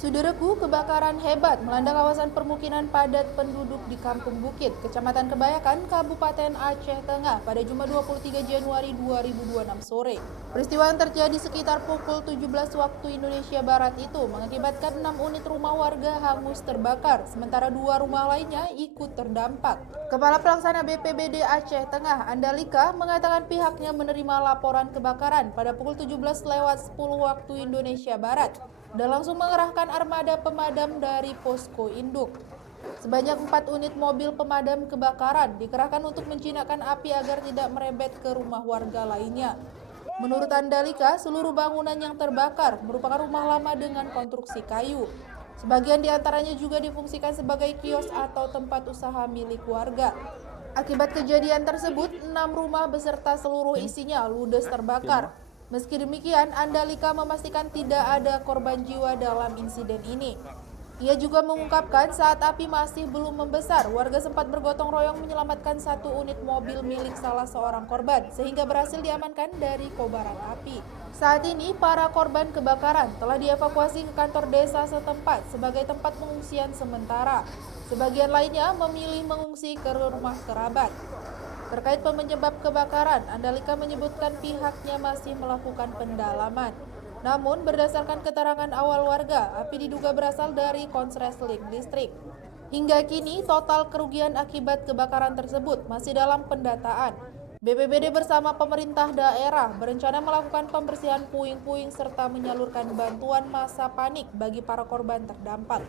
Saudaraku, kebakaran hebat melanda kawasan permukiman padat penduduk di Kampung Bukit, Kecamatan Kebayakan, Kabupaten Aceh Tengah pada Jumat 23 Januari 2026 sore. Peristiwa yang terjadi sekitar pukul 17 waktu Indonesia Barat itu mengakibatkan 6 unit rumah warga hangus terbakar, sementara 2 rumah lainnya ikut terdampak. Kepala Pelaksana BPBD Aceh Tengah, Andalika, mengatakan pihaknya menerima laporan kebakaran pada pukul 17:10 waktu Indonesia Barat dan langsung mengerahkan armada pemadam dari posko induk. Sebanyak 4 unit mobil pemadam kebakaran dikerahkan untuk menjinakkan api agar tidak merebet ke rumah warga lainnya. Menurut Andalika, seluruh bangunan yang terbakar merupakan rumah lama dengan konstruksi kayu. Sebagian diantaranya juga difungsikan sebagai kios atau tempat usaha milik warga. Akibat kejadian tersebut, 6 rumah beserta seluruh isinya ludes terbakar. Meski demikian, Andalika memastikan tidak ada korban jiwa dalam insiden ini. Ia juga mengungkapkan saat api masih belum membesar, warga sempat bergotong royong menyelamatkan 1 unit mobil milik salah seorang korban, sehingga berhasil diamankan dari kobaran api. Saat ini, para korban kebakaran telah dievakuasi ke kantor desa setempat sebagai tempat pengungsian sementara. Sebagian lainnya memilih mengungsi ke rumah kerabat. Terkait penyebab kebakaran, Andalika menyebutkan pihaknya masih melakukan pendalaman. Namun, berdasarkan keterangan awal warga, api diduga berasal dari konsleting listrik. Hingga kini, total kerugian akibat kebakaran tersebut masih dalam pendataan. BPBD bersama pemerintah daerah berencana melakukan pembersihan puing-puing serta menyalurkan bantuan masa panik bagi para korban terdampak.